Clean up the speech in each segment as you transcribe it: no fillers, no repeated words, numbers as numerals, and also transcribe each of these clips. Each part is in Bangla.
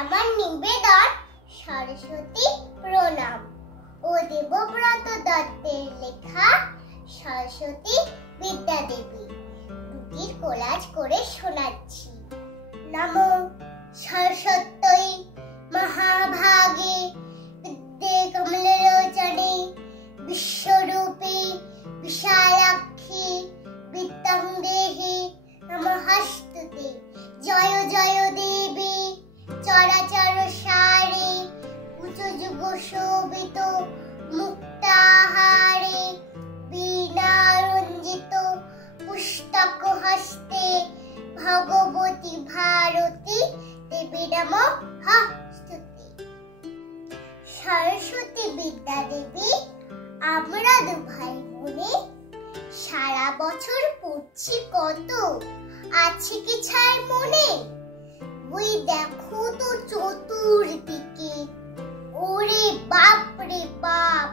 আমার নিবেদন সরস্বতী প্রণাম ও দেবব্রত দত্তের লেখা সরস্বতী বিদ্যাদেবী দুটির কোলাজ করে শোনাচ্ছি। নমো সরস্বত্যৈ মহাভাগে বিদ্যে কমললোচনে বিশ্বরূপে বিশালাক্ষী বিদ্যাং দেহি নমস্তুতে। জয় জয় দেবী চরাচর সারে উচ্চযুগ শোভিত মুক্তাহারে বীণা রঞ্জিত পুস্তক হস্তে ভগবতী ভারতী দেবী নমস্তুতে। সরস্বতী বিদ্যাদেবী আমরা দু ভাই বোনে সারা বছর পড়ছি কত, আছে কি ছাই মনে? ওই দেখো তো চতুর্দিকে, ওরে বাপ রে বাপ,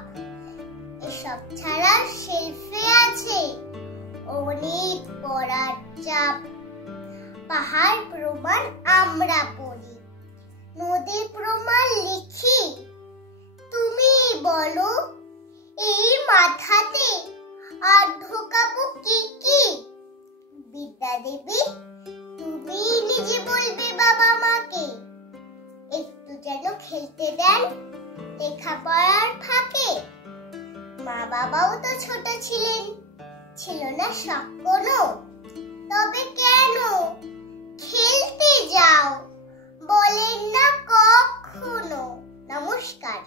এসব ছাড়া শেলফে আছে অনেক পড়ার চাপ। পাহাড় প্রমাণ আমরা পড়ি, নদীর প্রমাণ লিখি। তুমি বলো এই মাথাতে আর ঢোকাবো কি কি? বিদ্যাদেবী তুমি নিজে বলবে বাবা মাকে একটু যেন খেলতে দেন লেখাপড়ার ফাঁকে। মা বাবাও তো ছোট ছিলেন, ছিল না শখ কোনো, তবে কেন খেলতে যাও বলেন না কখনো। নমস্কার।